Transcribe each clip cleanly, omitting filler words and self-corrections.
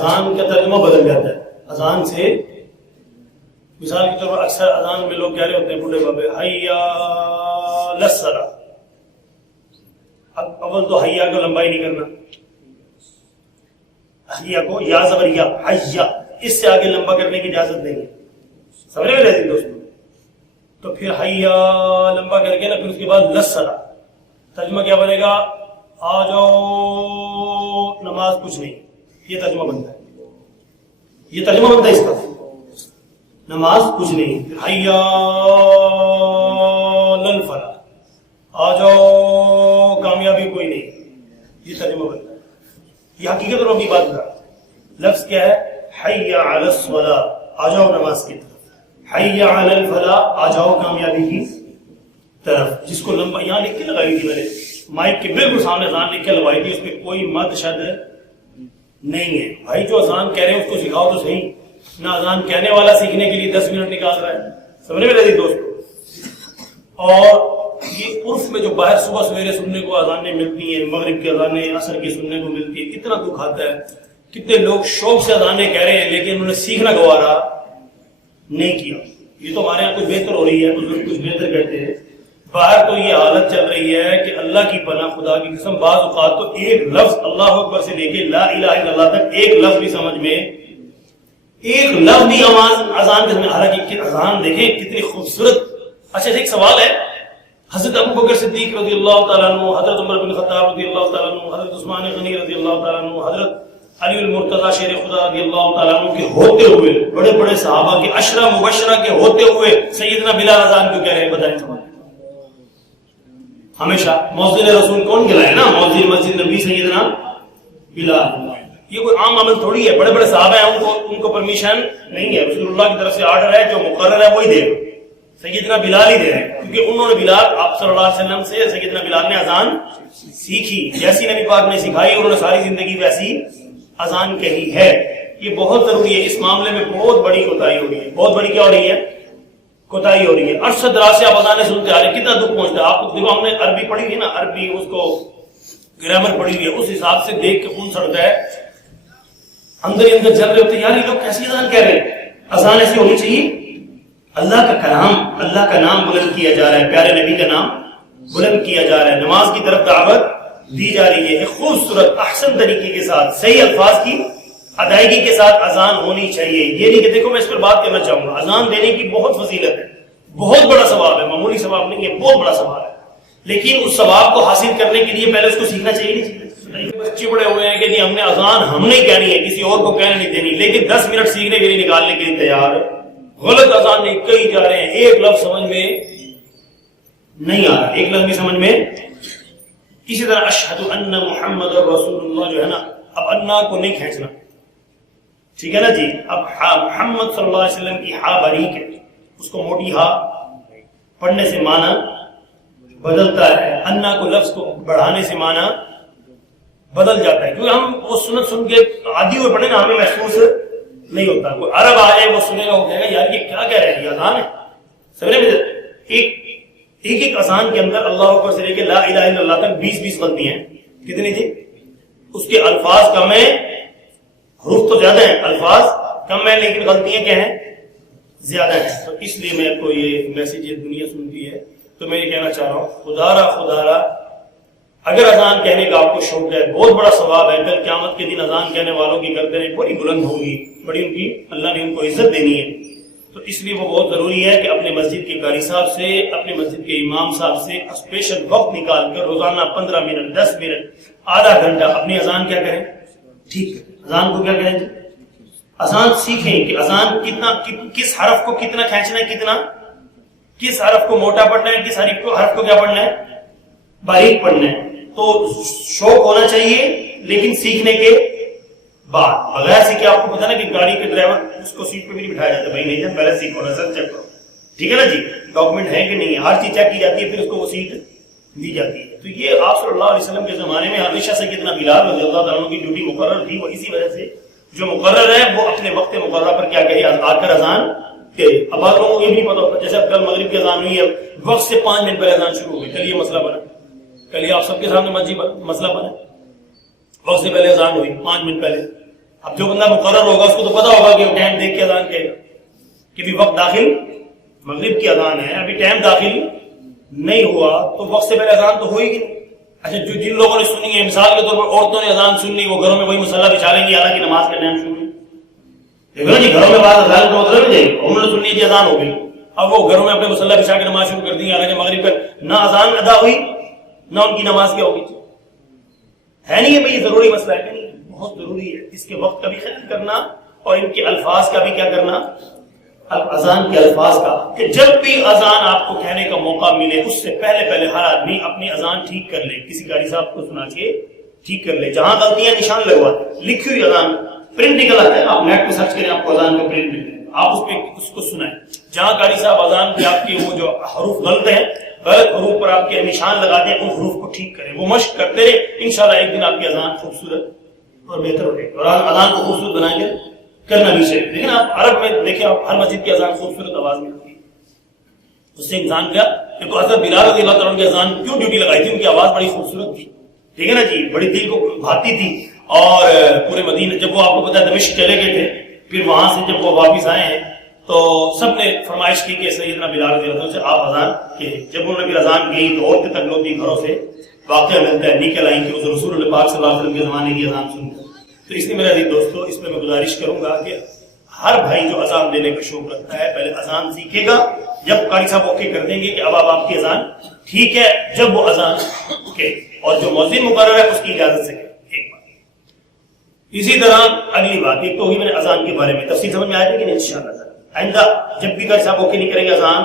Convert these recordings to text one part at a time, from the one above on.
اذان کا ترجمہ بدل جاتا ہے. اذان سے مثال کے طور پر اکثر اذان میں لوگ کہہ رہے ہوتے ہیں بوڑھے بابے حیا للصلاۃ. اب اول تو حیا کو لمبا ہی نہیں کرنا, حیا کو یا زبر یا حیا اس سے آگے لمبا کرنے کی اجازت نہیں ہے. سمجھ میں رہتی دوستوں؟ تو پھر حیا لمبا کر کے نا پھر اس کے بعد للصلاۃ. ترجمہ کیا بنے گا؟ آ جاؤ نماز کچھ نہیں. یہ ترجمہ بنتا ہے, یہ ترجمہ بنتا ہے اس کا, نماز کچھ نہیں. پھر حیا للفلاح, آ جاؤ کامیابی کوئی نہیں. یہ ترجمہ بنتا ہے. یہ حقیقت اور اپنی بات کا لفظ کیا ہے؟ حی علی الصلاۃ, آ جاؤ نماز کی طرف. حی علی الفلاح, آ جاؤ کامیابی کی طرف. جس کو لمبا یہاں لکھ کے لگائی تھی میں نے, مائک کے بالکل سامنے اذان لکھ کے لگوائی تھی, اس پہ کوئی مد شد نہیں ہے. بھائی جو اذان کہہ رہے ہیں اس کو سکھاؤ تو صحیح. نہ اذان کہنے والا سیکھنے کے لیے 10 منٹ نکال رہا ہے. سمجھ میں لگی دوستو؟ اور یہ عرف میں جو باہر صبح سویرے سننے کو اذانیں ملتی ہیں, مغرب کی اذانیں عصر کی سننے کو ملتی ہے, اتنا دکھ آتا ہے. کتنے لوگ شوق سے اذانیں کہہ رہے ہیں لیکن انہوں نے سیکھنا گوارا نہیں کیا. یہ تو ہمارے یہاں کچھ بہتر ہو رہی ہے, بزرگ کچھ بہتر کہتے ہیں. باہر تو یہ حالت چل رہی ہے کہ اللہ کی پناہ, خدا کی قسم, بعض اوقات تو ایک لفظ اللہ اکبر سے لے کے لا الہ الا اللہ تک ایک لفظ بھی سمجھ میں, ایک لفظ بھی اذان کے سمجھ. حالانکہ اذان دیکھیں کتنی خوبصورت. اچھا ایک سوال ہے, حضرت ابو بکر صدیق رضی اللہ تعالیٰ عنہ, حضرت عمر بن خطاب رضی اللہ تعالیٰ عنہ, حضرت عثمان غنی رضی اللہ تعالیٰ عنہ, حضرت علی المرتضی شیر خدا رضی اللہ تعالیٰ عنہ کے ہوتے ہوئے, بڑے بڑے صحابہ کے عشرہ مبشرہ کے ہوتے ہوئے سیدنا بلال اذان کیوں کہہ رہے ہیں؟ بتائیں سوال. ہمیشہ مؤذن رسول کون کہلائے نا؟ مؤذن مسجد نبی سیدنا بلال. یہ کوئی عام عمل تھوڑی ہے. بڑے بڑے صحابہ ہیں, ان کو پرمیشن نہیں ہے, رسول اللہ کی طرف سے آرڈر ہے, جو مقرر ہے وہی دے گا. سیدنا بلال ہی دے رہے ہیں کیونکہ انہوں نے بلال آپ صلی اللہ علیہ وسلم سے, سیدنا بلال نے اذان سیکھی جیسی نبی پاک نے سکھائی, انہوں نے ساری زندگی ویسی اذان کہی ہے. یہ بہت ضروری ہے. اس معاملے میں بہت بڑی کوتاہی ہو رہی ہے. بہت بڑی کیا ہو رہی ہے؟ کوتاہی ہو رہی ہے. عرصہ دراز سے آپ اذانیں سنتے آ رہے ہیں, کتنا دکھ پہنچتا ہے آپ دیکھو. ہم نے عربی پڑھی ہوئی نا, عربی اس کو گرامر پڑھی ہوئی ہے, اس حساب سے دیکھ کے خون سڑتا ہے, اندر ہی اندر جل رہے ہوتے ہیں یار یہ لوگ کیسی اذان کہہ رہے ہیں. اذان ایسی ہونی چاہیے, اللہ کا کلام, اللہ کا نام بلند کیا جا رہا ہے, پیارے نبی کا نام بلند کیا جا رہا ہے, نماز کی طرف دعوت دی جا رہی ہے. ایک خوبصورت احسن طریقے کے ساتھ, صحیح الفاظ کی ادائیگی کے ساتھ اذان ہونی چاہیے. یہ نہیں کہ دیکھو میں اس پر بات کرنا چاہوں گا, اذان دینے کی بہت فضیلت ہے, بہت بڑا ثواب ہے, معمولی ثواب نہیں ہے, بہت بڑا ثواب ہے. لیکن اس ثواب کو حاصل کرنے کے لیے پہلے اس کو سیکھنا چاہیے. نہیں چاہیے. بچے بڑے ہوئے ہیں کہ نہیں ہم نے اذان ہم نہیں کہنی ہے, کسی اور کو کہنے نہیں دینی, لیکن 10 منٹ سیکھنے کے لیے نکالنے کے لیے تیار. غلط اذان نہیں کئی جا رہے ہیں, ایک لفظ سمجھ میں نہیں آ رہا, ایک لفظ بھی سمجھ میں. اسی طرح اشہد ان محمد رسول اللہ جو ہے نا, اب انا کو نہیں کھینچنا, ٹھیک ہے نا جی. اب محمد صلی اللہ علیہ وسلم کی ہا باریک ہے, اس کو موٹی ہا پڑھنے سے معنی بدلتا ہے, انا کو لفظ کو بڑھانے سے معنی بدل جاتا ہے. کیونکہ ہم وہ سنت سن کے عادی ہوئے پڑھے نا, ہمیں محسوس نہیں ہوتا. کوئی عرب آ جائے وہ سنے گا, وہ کہے گا یار یہ کیا کہہ رہے ہیں, یہ اذان ہے. سمجھے مجھے, ایک اذان کے اندر اللہ اکبر سے لے کے لا الہ الا اللہ تک 20 غلطی ہیں. کتنی جی؟ اس کے الفاظ کم ہیں, حروف تو زیادہ ہیں, الفاظ کم ہیں, لیکن غلطیاں کیا ہیں؟ زیادہ ہیں. تو اس لیے میں کو یہ میسج یہ دنیا سنتی ہے تو میں یہ کہنا چاہ رہا ہوں, خدا را اگر اذان کہنے کا آپ کو شوق ہے, بہت بڑا ثواب ہے. کل قیامت کے دن اذان کہنے والوں کی گردنیں بڑی بلند ہوں گی, بڑی ان کی اللہ نے ان کو عزت دینی ہے. تو اس لیے وہ بہت ضروری ہے کہ اپنے مسجد کے قاری صاحب سے, اپنے مسجد کے امام صاحب سے اسپیشل وقت نکال کر روزانہ 15 منٹ 10 منٹ آدھا گھنٹہ اپنی اذان کیا کریں, ٹھیک ہے, اذان کو کیا کریں, اذان سیکھیں کہ اذان کتنا, کس حرف کو کتنا کھینچنا ہے, کتنا کس حرف کو موٹا پڑھنا ہے, کس حرف کو کیا پڑھنا ہے, باریک پڑھنا ہے. تو شوق ہونا چاہیے, لیکن سیکھنے کے بعد. بغیر سیکھے آپ کو پتا نا کہ گاڑی کے ڈرائیور اس کو سیٹ پہ بھی نہیں بٹھایا جاتا, بھائی نہیں جب پہلے سیکھو نا سر, چیک کرو, ٹھیک ہے نا جی, ڈاکومنٹ ہے کہ نہیں ہے, ہر چیز چیک کی جاتی ہے, پھر اس کو وہ سیٹ دی جاتی ہے. تو یہ آپ صلی اللہ علیہ وسلم کے زمانے میں ہمیشہ سے کتنا بلال رضی اللہ تعالیٰ کی ڈیوٹی مقرر تھی. وہ اسی وجہ سے جو مقرر ہے وہ اپنے وقت مقررہ پر کیا کہے, آ کر اذان کہ اب آپ لوگوں کو یہ بھی پتا ہوتا, جیسے اب کل مغرب کی اذان ہوئی ہے, وقت سے 5 منٹ پہلے اذان شروع ہو گئی. کل یہ مسئلہ بنا, کل یہ آپ سب کے سامنے مسئلہ بنا, وقت سے پہلے اذان ہوئی 5 منٹ پہلے, اب جو بندہ مقرر ہوگا اس کو تو پتا ہوگا کہ وہ ٹائم دیکھ کے اذان کہے گا کہ بھی وقت داخل مغرب کی اذان ہے، ابھی ٹائم داخل نہیں ہوا تو وقت سے پہلے اذان تو ہوئی گی نہیں۔ اچھا جو جن لوگوں نے سنی ہے، مثال کے طور پر عورتوں نے اذان سن لی، وہ گھروں میں وہی مصلی بچھا لیں گی حالانکہ نماز کا ٹائم شروع ہے۔ دیکھو جی گھروں میں بعض اذان کا مطلب نہیں، انہوں نے سن لی اذان ہو گئی، اب وہ گھروں میں اپنے مصلی بچھا کے نماز شروع کر دی حالانکہ مغرب پر نہ اذان ادا ہوئی نہ ان کی نماز کیا ہوگی۔ ہے نہیں ہے بھائی، ضروری مسئلہ ہے کہ نہیں؟ بہت ضروری ہے اس کے وقت کا بھی خیال کرنا اور ان کے الفاظ کا بھی کیا کرنا، اذان کے الفاظ کا، کہ جب بھی اذان آپ کو کہنے کا موقع ملے اس سے پہلے ہر آدمی اپنی اذان ٹھیک کر لے، کسی قاری صاحب کو سنا کے ٹھیک کر لے، جہاں غلطیاں نشان لگوا دیں، لکھی ہوئی اذان پرنٹ نکل آتا ہے، آپ نیٹ پہ سرچ کریں آپ کو اذان کا پرنٹ ملے، آپ اس پہ اس کو سنائیں، جہاں قاری صاحب اذان کے آپ کے وہ جو حروف غلط ہیں، غلط حروف پر آپ کے نشان لگا دیں، ان حروف کو ٹھیک کریں، وہ مشق کرتے رہے، انشاءاللہ ایک دن آپ کی اذان خوبصورت اور بہتر ہو جائے گی۔ اور اذان کو خوبصورت بنائیں گے کرنا بھی چاہیے، لیکن آپ عرب میں دیکھیں، آپ ہر مسجد کی اذان خوبصورت آواز میں ہوتی ہے، اس سے انسان کیا دیکھو، حضرت بلال رضی اللہ تعالیٰ کی اذان کیوں ڈیوٹی لگائی تھی، ان کی آواز بڑی خوبصورت تھی، ٹھیک ہے نا جی، بڑی دل کو بھاتی تھی، اور پورے مدینہ جب وہ آپ کو پتا ہے دمشق چلے گئے تھے، پھر وہاں سے جب وہ واپس آئے ہیں تو سب نے فرمائش کی کہ سیدنا بلال رضی اللہ عنہ سے آپ اذان کے، جب انہوں نے پھر اذان کی تو عورتیں تک لوٹی گھروں سے واقعہ ملتا ہے نکل آئیں کہ رسول اللہ پاک صلی اللہ علیہ وسلم کے زمانے کی اذان سن کر۔ تو اس لیے میرے عزیز دوستو، اس میں گزارش کروں گا کہ ہر بھائی جو اذان دینے کا شوق رکھتا ہے پہلے اذان سیکھے گا، جب قاری صاحب اوکے کر دیں گے کہ اب آپ کی اذان ٹھیک ہے، جب وہ اذان کے اور جو مؤذن مقرر ہے اس کی اجازت سے ایک بات۔ اسی طرح اگلی بات، ایک تو ہوئی میں نے اذان کے بارے میں تفصیل سمجھ میں آئے گی کہ نہیں انشاءاللہ، آئندہ جب بھی قاری صاحب اوکے نہیں کریں گے اذان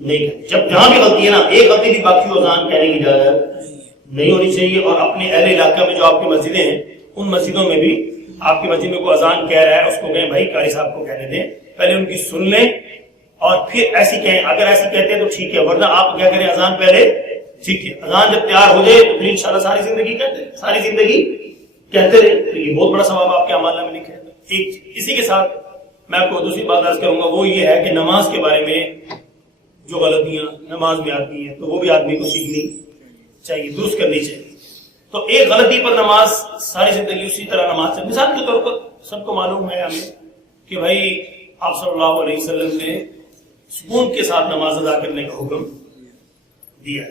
نہیں کریں، جب جہاں بھی غلطی ہے نا، ایک غلطی بھی باقی اذان کہنے کی اجازت نہیں ہونی چاہیے۔ اور اپنے اہل علاقہ میں جو آپ کی مسجدیں ہیں ان مسجدوں میں بھی آپ کی مسجد میں کوئی اذان کہہ رہا ہے اس کو کہیں بھائی قاری صاحب کو کہنے دیں، پہلے ان کی سن لیں اور پھر ایسی کہیں، اگر ایسی کہتے ہیں تو ٹھیک ہے، ورنہ آپ کیا کریں اذان پہلے ٹھیک ہے، اذان جب تیار ہو جائے تو پھر انشاءاللہ ساری زندگی کہتے رہے، یہ بہت بڑا ثواب آپ کے اعمال میں لکھا ہے۔ ایک اسی کے ساتھ میں آپ کو دوسری بات عرض کروں گا، وہ یہ ہے کہ نماز کے بارے میں جو غلطیاں نماز میں آتی ہیں تو وہ بھی آدمی کو سیکھنی چاہیے، درست کرنی چاہیے۔ تو ایک غلطی پر نماز ساری زندگی اسی طرح نماز سے، مثال کے طور پر سب کو معلوم ہے ہمیں کہ بھائی آپ صلی اللہ علیہ وسلم نے سکون کے ساتھ نماز ادا کرنے کا حکم دیا ہے،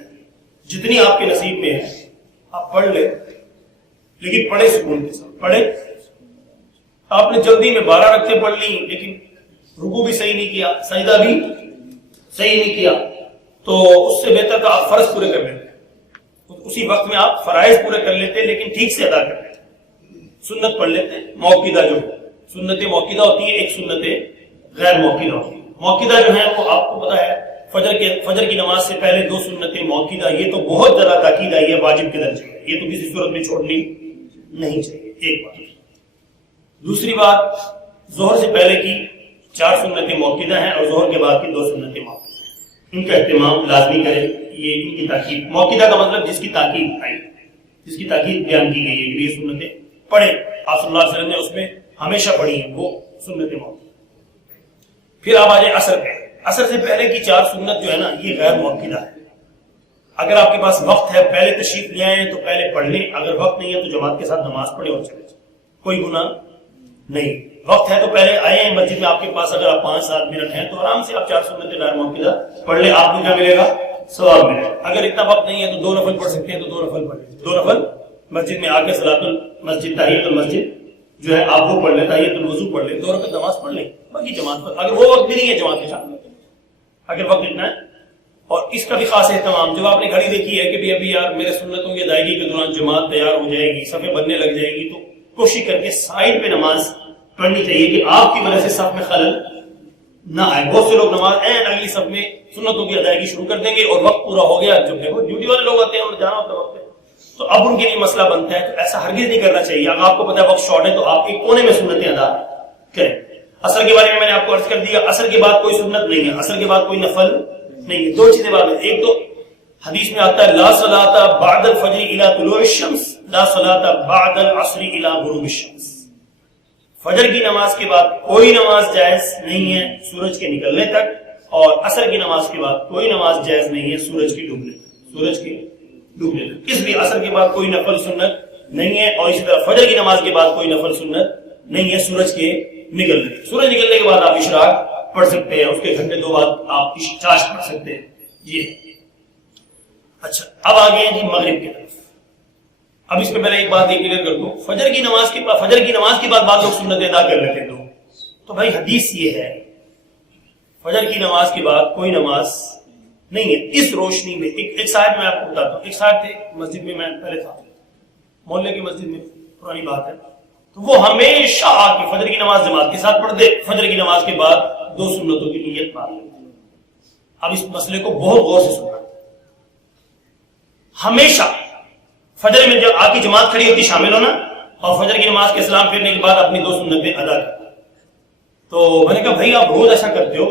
جتنی آپ کے نصیب میں ہے آپ پڑھ لیں، لیکن پڑھے سکون کے ساتھ پڑھے۔ آپ نے جلدی میں 12 رکعتیں پڑھ لی لیکن رکوع بھی صحیح نہیں کیا، سجدہ بھی صحیح نہیں کیا، تو اس سے بہتر تھا آپ فرض پورے کر لیتے، اسی وقت میں آپ فرائض پورے کر لیتے لیکن ٹھیک سے ادا کر لیتے، سنت پڑھ لیتے موقدہ، جو سنت موقدہ ہوتی ہے ایک سنت غیر موقدہ ہوتی ہے۔ موقدہ جو ہے وہ آپ کو پتا ہے فجر کی نماز سے پہلے 2 سنتیں موقدہ، یہ تو بہت زیادہ تاکید آئی ہے، واجب کے درجے ہے، یہ تو کسی صورت میں چھوڑنی نہیں چاہیے، ایک بات۔ دوسری بات، ظہر سے پہلے کی 4 سنتیں موقدہ ہیں اور ظہر کے بعد کی 2 سنتیں موقدہ ہیں، ان کا اہتمام لازمی کریں، یہ ان کی تاکید، موقدہ کا مطلب جس کی تاکید آئی، جس کی تاکید بیان کی گئی ہے کہ یہ سنتیں پڑھیں، آپ صلی اللہ علیہ وسلم نے اس میں ہمیشہ پڑھی ہیں وہ سنتیں موقدہ۔ پھر آپ آ جائیں عصر پہ، عصر سے پہلے کی 4 سنت جو ہے نا یہ غیر موقدہ ہے، اگر آپ کے پاس وقت ہے پہلے تشریف لے آئیں تو پہلے پڑھ لیں، اگر وقت نہیں ہے تو جماعت کے ساتھ نماز پڑھیں اور چلے جائیں، کوئی گناہ نہیں۔ وقت ہے تو پہلے آئے ہیں مسجد میں، آپ کے پاس اگر آپ 5-7 منٹ ہیں تو آرام سے آپ 4 سنتیں غیر موقدہ پڑھ لیں، آپ کو کیا ملے گا؟ ثواب ملے گا۔ اگر اتنا وقت نہیں ہے تو 2 نفل پڑھ سکتے ہیں تو 2 نفل پڑھ لیں، 2 نفل مسجد میں آ کے صلاۃ المسجد تحیۃ المسجد جو ہے آپ وہ پڑھ لیں، تحیۃ الوضو پڑھ لیں، 2 رکعت نماز پڑھ لیں، باقی جماعت پر، اگر وہ وقت بھی نہیں ہے جماعت کے ساتھ، اگر وقت اتنا ہے۔ اور اس کا بھی خاص اہتمام، جب آپ نے گھڑی دیکھی ہے کہ ابھی یار میرے سنتوں کی ادائیگی کے دوران جماعت تیار ہو جائے گی، صفیں بننے لگ جائیں گی، تو کوشش کر کے سائڈ پہ نماز پڑھنی چاہیے کہ آپ کی وجہ سے صف میں خلل نہ آئے۔ بہت سے لوگ نماز اگلی صف میں سنتوں کی ادائیگی شروع کر دیں گے اور وقت پورا ہو گیا، جب دیکھو ڈیوٹی والے لوگ آتے ہیں اور جانا ہوتا ہے وقت پہ، تو اب ان کے لیے مسئلہ بنتا ہے، تو ایسا ہرگز نہیں کرنا چاہیے۔ اگر آپ کو پتا ہے وقت شارٹ ہے تو آپ ایک کونے میں سنتیں ادا کریں۔ عصر کے بارے میں نے آپ کو عرض کر دیا، عصر کے بعد کوئی سنت نہیں ہے، عصر کے بعد کوئی نفل نہیں ہے۔ 2 چیزیں بات ہے، ایک تو حدیث میں آتا ہے لا صلاۃ بعد الفجر الی طلوع الشمس، لا صلاۃ بعد العصر الی غروب الشمس، فجر کی نماز کے بعد کوئی نماز جائز نہیں ہے سورج کے نکلنے تک، اور عصر کی نماز کے بعد کوئی نماز جائز نہیں ہے سورج کے ڈوبنے تک، سورج کے ڈوبنے تک۔ اس لیے عصر کے بعد کوئی نفل سنت نہیں ہے، اور اسی طرح فجر کی نماز کے بعد کوئی نفل سنت نہیں ہے سورج کے نکلنے کے. سورج نکلنے کے بعد آپ اشراق پڑھ سکتے ہیں, اس کے گھنٹے 2 بعد آپ چاشت پڑھ سکتے ہیں. یہ اچھا, اب آگے ہیں جی مغرب کی طرف. اب اس پہ پہلے ایک بات یہ کلیئر کر دوں, فجر کی نماز کے بعد بعض لوگ سنت ادا کر لیتے ہیں. تو بھائی حدیث یہ ہے فجر کی نماز کے بعد کوئی نماز نہیں ہے اس روشنی میں. ایک صاحب میں آپ کو بتاتا ہوں, ایک صاحب تھے مسجد میں, میں پہلے تھا محلے کی مسجد میں, پرانی بات ہے, تو وہ ہمیشہ آ کے فجر کی نماز جماعت کے ساتھ پڑھتے, فجر کی نماز کے بعد 2 سنتوں کی نیت مار لیتے. اب اس مسئلے کو بہت غور سے سننا. ہمیشہ فجر میں جب آپ کی جماعت کھڑی ہوتی شامل ہونا, اور فجر کی نماز کے سلام پھیرنے کے بعد اپنی 2 سنتیں ادا کرنا. تو میں نے کہا بھائی آپ روز ایسا کرتے ہو؟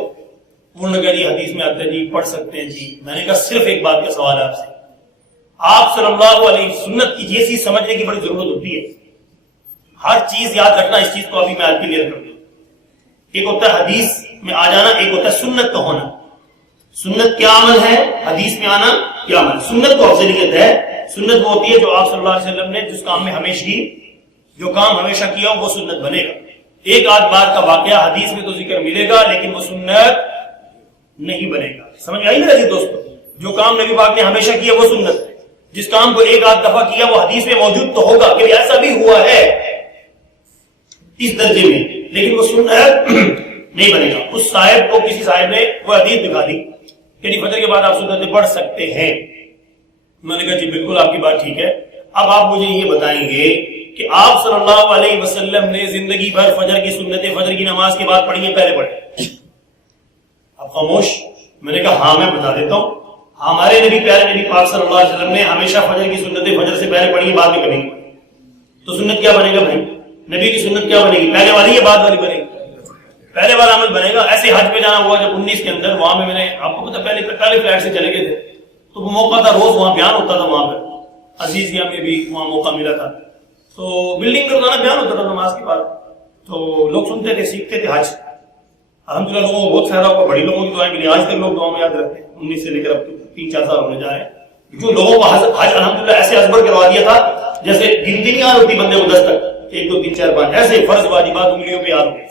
انہوں نے کہا جی حدیث میں آتا ہے جی پڑھ سکتے ہیں جی. میں نے کہا صرف ایک بات کا سوال ہے آپ سے, آپ صلی اللہ علیہ سنت کی یہ چیز سمجھنے کی بڑی ضرورت ہوتی ہے. ہر چیز یاد رکھنا, اس چیز کو ابھی میں آپ کلیئر کر دوں. ایک ہوتا ہے حدیث میں آ جانا, ایک ہوتا ہے سنت کا ہونا. سنت کیا عمل ہے, حدیث میں آنا کیا عمل. سنت کو افضلیت ہے. سنت وہ ہوتی ہے جو آپ صلی اللہ علیہ وسلم نے جس کام میں ہمیشہ جو کام ہمیشہ کیا وہ سنت بنے گا. ایک آدھ بار کا واقعہ حدیث میں تو ذکر ملے گا لیکن وہ سنت نہیں بنے گا. سمجھ آئی میرا جی دوستو, جو کام نبی پاک نے ہمیشہ کیا وہ سنت ہے. جس کام کو ایک آدھ دفعہ کیا وہ حدیث میں موجود تو ہوگا کہ ایسا بھی ہوا ہے اس درجے میں, لیکن وہ سنت نہیں بنے گا. اس صاحب کو کسی صاحب نے وہ حدیث دکھا دی کہ فجر کے بعد آپ سنتیں پڑھ سکتے ہیں. میں نے کہا جی بالکل آپ کی بات ٹھیک ہے. اب آپ مجھے یہ بتائیں گے کہ آپ صلی اللہ علیہ وسلم نے زندگی بھر فجر کی سنتیں فجر کی نماز کے بعد پڑھی ہیں, پہلے پڑھی؟ اب خاموش. میں نے کہا ہاں میں بتا دیتا ہوں. ہمارے نبی پیارے نبی پاک صلی اللہ علیہ وسلم نے ہمیشہ فجر کی سنتیں فجر سے پہلے پڑھی ہیں, بعد میں کبھی نہیں. تو سنت کیا بنے گا بھائی, نبی کی سنت کیا بنے گی, پہلے والی یا بعد والی بنے گی؟ پہلے والا عمل بنے گا. ایسے حج پہ جانا ہوا جب 19 کے اندر, وہاں میں نے آپ کو پتا پہلے فلائٹ سے چلے گئے تھے, تو وہ موقع تھا روز وہاں بیان ہوتا تھا. وہاں پہ عزیزیہ میں بھی وہاں موقع ملا تھا, تو بلڈنگ پہ روزانہ بیان ہوتا تھا نماز کے بعد. تو لوگ سنتے تھے, سیکھتے تھے حج. الحمدللہ لوگوں کو بہت فائدہ ہوا, بڑی لوگوں کی دعائیں ملی. آج تک لوگ دعاؤں میں یاد رکھتے ہیں. 19 سے لے کر اب 3-4 سال ہونے جا رہے ہیں. جو لوگوں کو حج الحمدللہ ایسے ازبر کروا دیا تھا جیسے گنتی نہیں یاد ہوتی بندے کو 10 تک, 1 2 3 4 5 ایسے فرض واجبات انگلیوں پہ یاد ہو گئے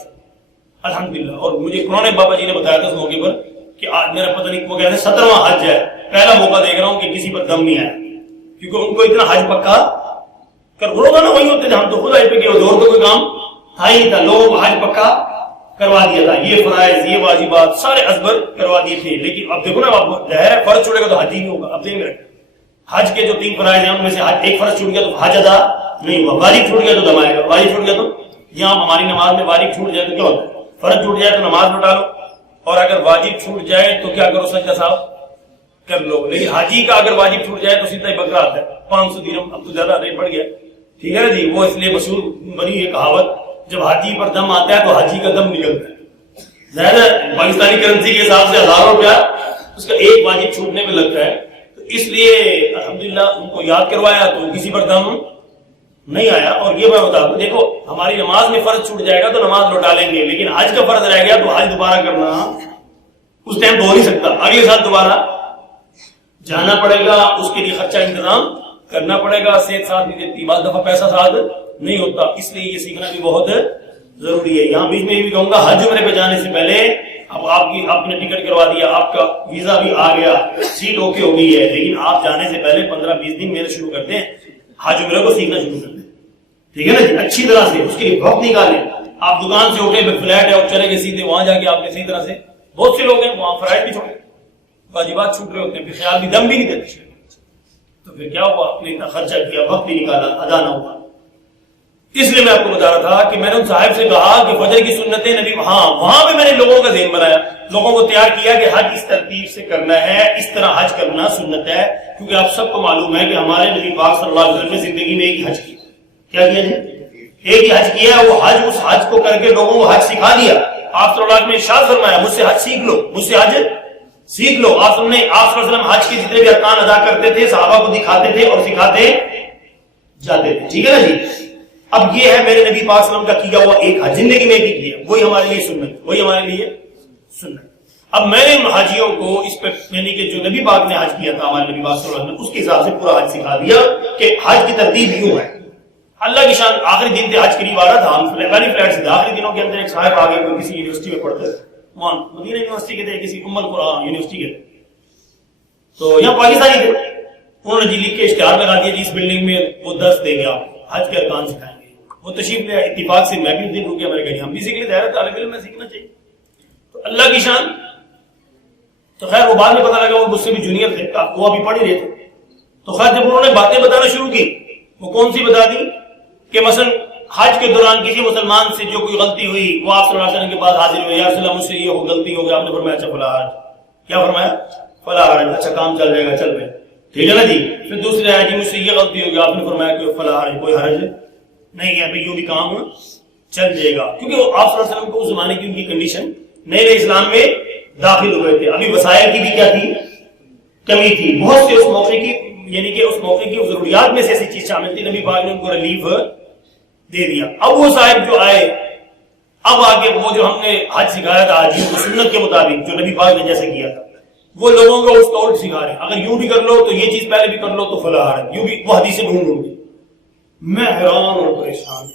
الحمدللہ. اور مجھے قرآن بابا جی نے بتایا تھا اس موقع پر کہ آج میرا پتہ نہیں وہ کہتے ہیں 17واں حج ہے, پہلا موقع دیکھ رہا ہوں کہ کسی پر دم نہیں آیا, کیونکہ ان کو اتنا حج پکا کر روزانہ وہی ہوتے تھے. ہم تو خود حج پہ گئے, دور تو کوئی کام تھا ہی نہیں تھا. لوگوں کو حج پکا کروا دیا تھا, یہ فرائض یہ واجبات سارے ازبر کروا دیے تھے. لیکن اب دیکھو نا, اب ظاہر ہے فرض چھوڑے گا تو حج ہی نہیں ہوگا. اب دیکھ رکھے حج کے جو 3 فرائض ہیں ان میں سے ایک فرض چھوٹ گیا تو حج ادا نہیں ہوا, واجب چھوٹ گیا تو دم آئے گا, واجب چھوٹ گیا تو یہاں ہماری نماز میں واجب چھوٹ جائے تو کیا ہوتا ہے, فرض چھوٹ جائے تو نماز لوٹا لو, اور اگر واجب چھوٹ جائے تو کیا کرو, سجدہ صاحب کر لو. لیکن حاجی کا اگر واجب چھوٹ جائے تو سیدھا ہی بکرا آتا ہے 500 درہم. اب تو زیادہ ریٹ بڑھ گیا, ٹھیک ہے نا جی. وہ اس لیے مشہور بنی یہ کہاوت, جب حاجی پر دم آتا ہے تو حاجی کا دم نکلتا ہے. ظاہر پاکستانی کرنسی کے حساب سے 1000 روپیہ اس کا ایک واجب چھوٹنے میں لگتا ہے. تو اس لیے الحمدللہ ان کو یاد کروایا تو کسی پر دم نہیں آیا. اور یہ میں بتا دوں, دیکھو ہماری نماز میں فرض چھوٹ جائے گا تو نماز لوٹا لیں گے, لیکن حج کا فرض رہ گیا تو حج دوبارہ کرنا اس ٹائم تو ہو نہیں سکتا. اگلے سال دوبارہ جانا پڑے گا, اس کے لیے خرچہ انتظام کرنا پڑے گا. صحت ساتھ نہیں دیتی, بعض دفعہ پیسہ ساتھ نہیں ہوتا, اس لیے یہ سیکھنا بھی بہت ضروری ہے. یہاں بیچ میں یہ بھی کہوں گا, حج عمرے پہ جانے سے پہلے اب آپ نے ٹکٹ کروا دیا, آپ کا ویزا بھی آ گیا, سیٹ اوکے ہو گئی ہے, لیکن آپ جانے سے پہلے 15-20 دن میرے شروع کرتے ہیں حج عمرے کو سیکھنا شروع کرتے ہیں, ٹھیک ہے نا جی. اچھی طرح سے اس کے لیے وقت نکالیں. آپ دکان سے اٹھے, فلیٹ ہے اور چلے گئے سیدھے وہاں جا کے آپ نے صحیح طرح سے, بہت سے لوگ ہیں وہاں فرائض بھی چھوڑے, واجبات چھوٹ رہے ہوتے ہیں, پھر خیال بھی دم بھی نہیں دیتے, تو پھر کیا ہوا, آپ نے اتنا خرچہ کیا, وقت بھی نکالا, ادا نہ ہوا. اس لیے میں آپ کو بتا رہا تھا کہ میں نے ان صاحب سے کہا کہ فجر کی سنتیں نبی, ہاں وہاں پہ میں نے لوگوں کا ذہن بنایا, لوگوں کو تیار کیا کہ حج اس ترتیب سے کرنا ہے, اس طرح حج کرنا سنت ہے. کیونکہ آپ سب کو معلوم ہے کہ ہمارے نبی پاک صلی اللہ علیہ وسلم نے زندگی میں ایک حج کیا. کیا کیا جی, ایک ہی حج کیا. وہ حج, اس حج کو کر کے لوگوں کو حج سکھا دیا. آپ صلی اللہ علیہ وسلم نے ارشاد فرمایا, مجھ سے حج سیکھ لو, مجھ سے حج سیکھ لو. آپ صلی اللہ علیہ وسلم حج کے جتنے بھی ارکان ادا کرتے تھے صحابہ کو دکھاتے تھے اور سکھاتے جاتے تھے, ٹھیک ہے نا جی. اب یہ ہے میرے نبی پاک صلی اللہ علیہ وسلم کا کیا ہوا ایک حج, زندگی میں بھی کیا, وہی ہمارے لیے سنت, وہی ہمارے لیے سنت. اب میں نے ان حاجیوں کو اس پہ, یعنی کہ جو نبی پاک نے حج کیا تھا ہمارے نبی پاک صلی اللہ علیہ وسلم, اس کے حساب سے پورا حج سکھا دیا کہ حج کی ترتیب یوں ہے. اللہ کی شان. آخری دن تھے, حج قریب آ رہا تھا, ہم پہلی فلائٹ سے آخری دنوں کے اندر ایک صاحب آ گئے, کوئی کسی یونیورسٹی میں پڑھتے تھے, وہاں مدینہ یونیورسٹی کے تھے, کسی ام القرآن یونیورسٹی کے تھے, تو یہاں پاکستانی تھے. انہوں نے جی لکھ کے اشتہار لگا دیا جی اس بلڈنگ میں وہ درس دیں گے, آپ حج کے ارکان سکھائیں گے. وہ تشریف لے, اتفاق سے میں بھی اس دن رک گیا, میں نے کہا ہم بھی سیکھ لیتے ہیں, طالب علم میں سیکھنا چاہیے. تو اللہ کی شان. تو خیر وہ بعد میں پتا لگا وہ مجھ سے بھی جونیئر تھے, وہ ابھی پڑھ ہی رہے تھے. تو خیر جب انہوں نے باتیں بتانا شروع کی, وہ کون سی بتا دی کہ مثلا حج کے دوران کسی مسلمان سے جو کوئی غلطی ہوئی, وہ آپ صلی اللہ علیہ وسلم کے پاس حاضر ہوئے, یا رسول اللہ مجھ سے یہ غلطی ہو گئی, آپ نے فرمایا اچھا فلاں حرج. کیا فرمایا؟ فلاں حرج, اچھا کام چل جائے گا, چل پہ, ٹھیک ہے نا جی. پھر دوسری آیا جی مجھ سے یہ غلطی ہو گئی, آپ نے فرمایا کہ فلاں حرج, کوئی حرج نہیں ہے بھائی, یوں بھی کام چل جائے گا. کیونکہ وہ آپ صلی اللہ علیہ وسلم کو اس زمانے کی ان کی کنڈیشن, نئے اسلام میں داخل ہوئے تھے, ابھی وسائل کی بھی کیا تھی, کمی تھی. بہت سے اس موقع کی, یعنی کہ اس موقع کی ضروریات میں سے ایسی چیز شامل تھی, نبی پاک نے ان کو ریلیف دے دیا. اب وہ صاحب جو آئے, اب آگے وہ جو ہم نے حج سکھایا تھا حاجیوں کو سنت کے مطابق, جو نبی پاک نے جیسے کیا تھا, وہ لوگوں کو اس کا الٹ سکھا رہے ہیں. اگر یوں بھی کر لو تو یہ چیز پہلے بھی کر لو تو فلاں حرج, یوں بھی. وہ حدیثیں ڈھونڈ گی. میں حیران اور پریشان.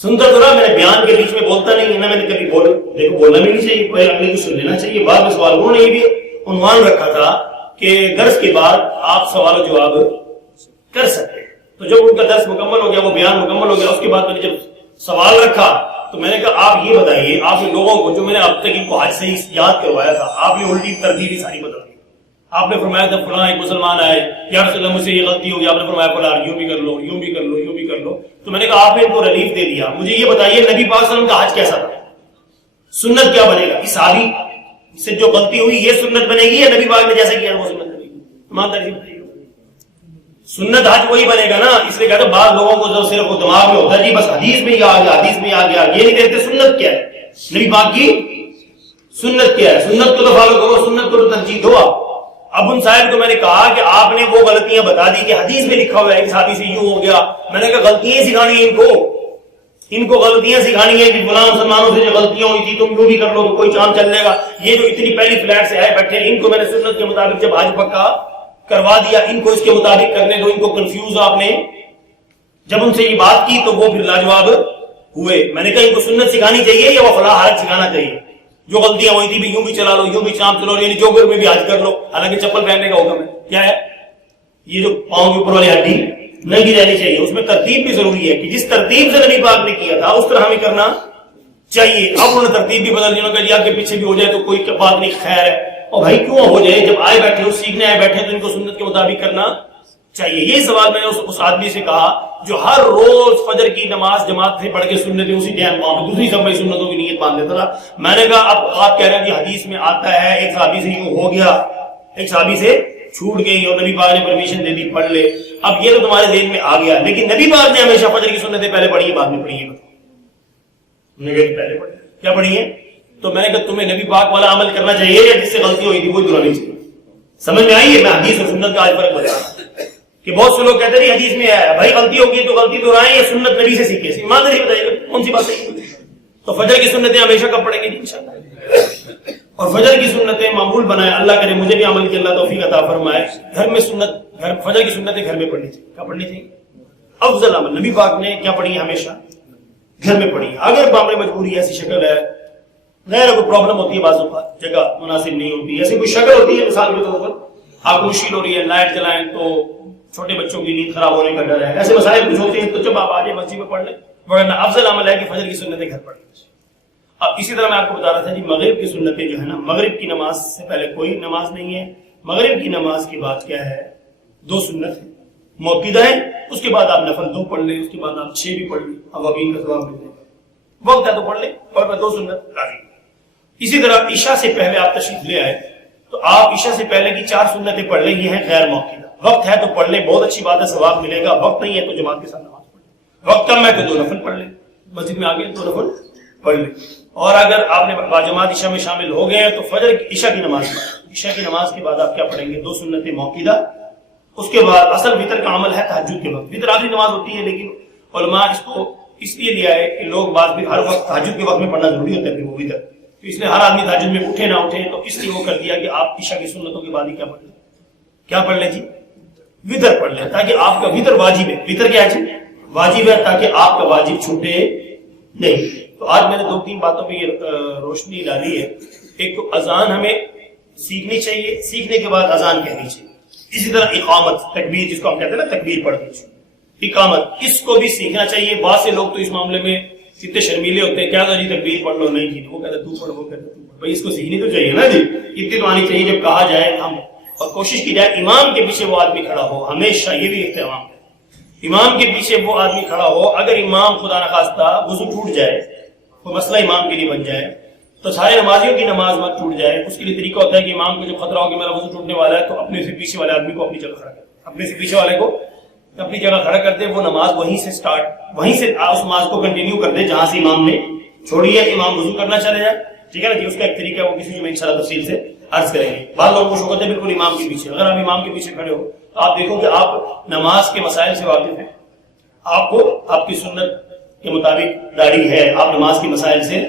سنتا تو رہا, میرے بیان کے بیچ میں بولتا نہیں ہے نا, میں نے کبھی دیکھو بولنا بھی نہیں چاہیے, پہلے اگلے کو سن لینا چاہیے. بعد میں سوال, انہوں نے یہ بھی عنوان رکھا تھا کہ درس کے بعد آپ سوال و جواب کر سکتے. تو جب ان کا درس مکمل ہو گیا, وہ بیان مکمل ہو گیا, اس کے بعد میں نے جب سوال رکھا تو میں نے کہا آپ یہ بتائیے, آپ نے لوگوں کو جو میں نے اب تک ان کو حج سے یاد کروایا تھا, آپ نے الٹی ترتیب ساری بتا دی. آپ نے فرمایا تھا فلاں ایک مسلمان آئے, یا رسول اللہ مجھ سے یہ غلطی ہوگی, آپ نے فرمایا فلاں یوں بھی کر لو, یوں بھی کر لو, یوں بھی کر لو. تو میں نے کہا آپ نے ان کو ریلیف دے دیا. مجھے یہ بتائیے نبی پاک صلی اللہ علیہ وسلم کا حج کیسا تھا, سنت کیا بنے گا؟ اس صحابی سے جو غلطی ہوئی یہ سنت بنے گی, یا نبی پاک نے جیسے کیا وہ سنت بنے گی؟ ایمانداری سے بتائیے. سنت حج وہی بنے گا نا. اس لیے کہتے ہیں بعض لوگوں کو جو صرف وہ دماغ میں ہوتا ہے جی بس حدیث میں یہ آ گیا, حدیث میں آ گیا, یہ نہیں کہتے سنت کیا ہے, نبی پاک کی سنت کیا ہے. سنت کو تو فالو کرو, سنت کو تو ترجیح دو. آپ اب ان صاحب کو میں نے کہا کہ آپ نے وہ غلطیاں بتا دی کہ حدیث میں لکھا ہوا ہے, ایک صحابی سے یوں ہو گیا. میں نے کہا غلطیاں سکھانی ہیں ان کو غلطیاں سکھانی ہے کہ فلاں مسلمانوں سے جو غلطیاں ہوئی تھی تم یوں بھی کر لو تو کوئی چاند چل جائے گا. یہ جو اتنی پہلی فلیٹ سے آئے بیٹھے, ان کو میں نے سنت کے مطابق جب حج پکا کروا دیا, ان کو اس کے مطابق کرنے دو. ان کو کنفیوز آپ نے جب ان سے یہ بات کی تو وہ پھر لاجواب ہوئے. میں نے کہا ان کو سنت سکھانی چاہیے یا وہ فلاں حرج سکھانا چاہیے؟ جو غلطیاں ہوئی تھی یوں بھی چلا لو, یوں بھی چاند چلو, یعنی جوگر میں بھی حج کر لو. حالانکہ چپل پہننے کا حکم ہے. کیا ہے یہ جو پاؤں کے اوپر والی ہڈی نہیں رہنی چاہیے, اس میں ترتیب بھی ضروری ہے کہ جس ترتیب سے نبی پاک نے کیا تھا اس طرح ہمیں کرنا چاہیے. اب انہوں نے ترتیب بھی بدل دی, انہوں نے کہا جی آگے پیچھے بھی ہو جائے تو کوئی بات نہیں, خیر ہے. اور بھائی کیوں ہو جائے, جب آئے بیٹھے سیکھنے آئے بیٹھے تو ان کو سنت کے مطابق کرنا چاہیے. یہی سوال میں نے اس آدمی سے کہا جو ہر روز فجر کی نماز جماعت سے پڑھ کے سننے تھے, اسی ٹائم وہاں پہ دوسری سب سنتوں کی نیت باندھ دیتا تھا. میں نے کہا اب آپ کہہ رہے ہیں کہ حدیث میں آتا ہے ایک صحابی سے یوں ہو گیا, ایک صحابی سے چھوٹ گئی اور نبی پاک نے پرمیشن دے دی پڑھ لے. اب یہ تو تمہارے ذہن میں آ گیا, لیکن نبی پاک نے ہمیشہ فجر کی سنتیں پہلے پڑھی ہے بعد میں پڑھی ہے؟ پہلے پڑھی کیا پڑھی ہے؟ تو میں نے کہا تمہیں نبی پاک والا عمل کرنا چاہیے یا جس سے غلطی ہوئی تھی وہ دہرانی چاہیے؟ سمجھ میں آئی ہے؟ میں حدیث اور سنت کا آج فرق بتا رہا ہوں کہ بہت سے لوگ کہتے ہیں حدیث میں ہے بھائی غلطی ہوگی تو غلطی دہرائیں یا سنت نبی سے سیکھیں. ایمانداری سے بتائیے کون سی بات صحیح؟ تو فجر کی سنتیں ہمیشہ کب پڑھیں گے انشاءاللہ, اور فجر کی سنتیں معمول بنائیں. اللہ کرے مجھے بھی عمل کی اللہ توفیق عطا فرمائے. گھر میں فجر کی سنتیں گھر میں پڑھنی چاہیے. کیا پڑھنی چاہیے؟ افضل عمل. نبی پاک نے کیا پڑھی ہے؟ ہمیشہ گھر میں پڑھی. اگر معاملے مجبوری ایسی شکل ہے, غیر کوئی پرابلم ہوتی ہے, بعض اوقات جگہ مناسب نہیں ہوتی, ایسی کوئی شکل ہوتی ہے مثال کے طور پر آپ کو مشکل ہو رہی ہے, لائٹ جلائیں تو چھوٹے بچوں کی نیند خراب ہونے کا ڈر ہے, ایسے مسائل کچھ ہوتے ہیں تو جب آپ آ جائیں مسجد میں پڑھ لیں, ورنہ افضل عمل ہے کہ فجر کی سنتیں گھر پڑھ لیں. اب اسی طرح میں آپ کو بتا رہا تھا جی مغرب کی سنتیں جو ہے نا, مغرب کی نماز سے پہلے کوئی نماز نہیں ہے. مغرب کی نماز کی بات کیا ہے؟ 2 سنت ہیں موقعہ ہیں, اس کے بعد آپ نفل 2 پڑھ لیں, اس کے بعد آپ 6 بھی پڑھ لیں, اوابین کا ثواب مل جائے گا. وقت ہے تو پڑھ لیں, اور میں 2 سنت راضی. اسی طرح عشاء سے پہلے آپ تشریف لے آئے تو آپ عشاء سے پہلے کی 4 سنتیں پڑھ لیں, یہ ہیں غیر موقعہ. وقت ہے تو پڑھ لیں, بہت اچھی بات ہے, ثواب ملے گا. وقت نہیں ہے تو جماعت کے ساتھ نماز پڑھ لیں. وقت کم ہے تو 2 نفل پڑھ لیں, مسجد میں آگے 2 نفل پڑھ لیں. اور اگر آپ نے باجماعت عشاء میں شامل ہو گئے تو فجر کی عشاء کی نماز عشاء کی نماز کے بعد آپ کیا پڑھیں گے؟ 2 سنتیں موقعہ. اس کے بعد اصل وتر کا عمل ہے تہجد کے وقت. وتر آخری نماز ہوتی ہے, لیکن علماء اس کو اس لیے لیا ہے کہ لوگ بعض بھی ہر وقت تہجد کے وقت میں پڑھنا ضروری ہوتا ہے پھر وہ وتر, تو اس لیے ہر آدمی تہجد میں اٹھے نہ اٹھے, تو اس لیے وہ کر دیا کہ آپ عشاء کی سنتوں کے بعد ہی کیا پڑھ لیں جی؟ وتر پڑھ لیں, تاکہ آپ کا وتر واجب ہے. وتر کیا ہے جی؟ واجب ہے تاکہ آپ کا واجب چھوٹے نہیں. تو آج میں نے 2-3 باتوں پہ یہ روشنی ڈالی ہے. ایک تو اذان ہمیں سیکھنی چاہیے, سیکھنے کے بعد اذان کہنی چاہیے. اسی طرح اقامت, تکبیر جس کو ہم کہتے ہیں نا, تکبیر پڑھنی چاہیے. اقامت اس کو بھی سیکھنا چاہیے. بہت سے لوگ تو اس معاملے میں اتنے شرمیلے ہوتے ہیں, کیا جی تکبیر پڑھ لو, نہیں جی وہ کہتے تو پڑھ, وہ کہتے تو پڑھ. بھائی اس کو سیکھنی تو چاہیے نا جی, اتنی تو آنی چاہیے. جب کہا جائے ہم, اور کوشش کی جائے امام کے پیچھے وہ آدمی کھڑا ہو, ہمیشہ یہ بھی اہتمام ہے امام کے پیچھے وہ آدمی کھڑا ہو. اگر امام خدا نخواستہ وضو ٹوٹ جائے, کوئی مسئلہ امام کے لیے بن جائے, تو سارے نمازیوں کی نماز مت ٹوٹ جائے. اس کے لیے طریقہ ہوتا ہے کہ امام کو جب خطرہ ہو کہ میرا وضو ٹوٹنے والا ہے, تو اپنے سے پیچھے والے آدمی کو اپنی جگہ کھڑا کر, اپنے سے پیچھے والے کو اپنی جگہ کھڑا کر دے. وہ نماز وہیں سے سٹارٹ, وہیں سے اس نماز کو کنٹینیو کر دے جہاں سے امام نے چھوڑی ہے. امام وضو کرنا چلے جائے, ٹھیک ہے نا جی. اس کا ایک طریقہ ہے, وہ کسی میں انشاءاللہ تفصیل سے عرض کریں گے. بعض لوگوں کو شوق ہوتا ہے بالکل امام کے پیچھے. اگر آپ امام کے پیچھے کھڑے ہو تو آپ دیکھو کہ آپ نماز کے مسائل سے واقف ہیں, آپ کو آپ کی سنت کے مطابق داڑھی ہے, آپ نماز کے مسائل سے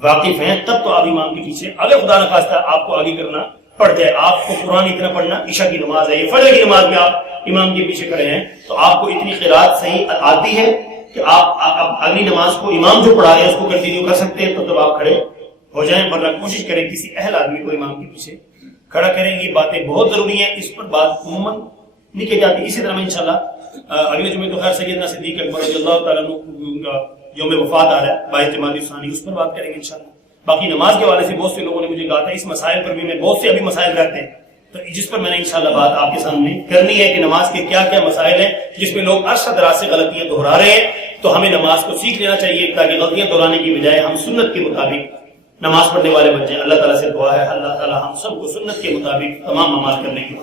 واقف ہیں, تب تو آپ امام کے پیچھے. اگر خدا نخواستہ آپ کو آگے کرنا پڑ جائے, آپ کو قرآن اتنا پڑھنا, عشاء کی نماز ہے, یہ فجر کی نماز میں آپ امام کے پیچھے کھڑے ہیں, تو آپ کو اتنی قرات صحیح آتی ہے کہ آپ اگلی نماز کو امام جو پڑھا ہے اس کو کنٹینیو کر سکتے ہیں. تو آپ کھڑے ہو جائیں, ورنہ کوشش کریں کسی اہل آدمی کو امام کے پیچھے کھڑا کریں. یہ باتیں بہت ضروری ہیں, اس پر بات عموماً نہیں کی جاتی. اسی طرح میں انشاءاللہ اگلے جمعے تو خیر سیدنا صدیق اکبر رضی اللہ تعالیٰ عنہ کا یوم وفات آ رہا ہے, 22 جمادی الثانی, اس پر بات کریں گے انشاءاللہ. باقی نماز کے حوالے سے بہت سے لوگوں نے مجھے کہا تھا اس مسائل پر بھی, میں بہت سے ابھی مسائل رہتے ہیں, تو جس پر میں نے انشاءاللہ بات آپ کے سامنے کرنی ہے کہ نماز کے کیا کیا مسائل ہیں جس میں لوگ عرصہ دراز سے غلطیاں دہرا رہے ہیں. تو ہمیں نماز کو سیکھ لینا چاہیے تاکہ غلطیاں دہرانے کی بجائے ہم سنت کے مطابق نماز پڑھنے والے بن جائیں. اللہ تعالیٰ سے دعا ہے اللہ تعالیٰ ہم سب کو سنت کے مطابق تمام نماز کرنے کی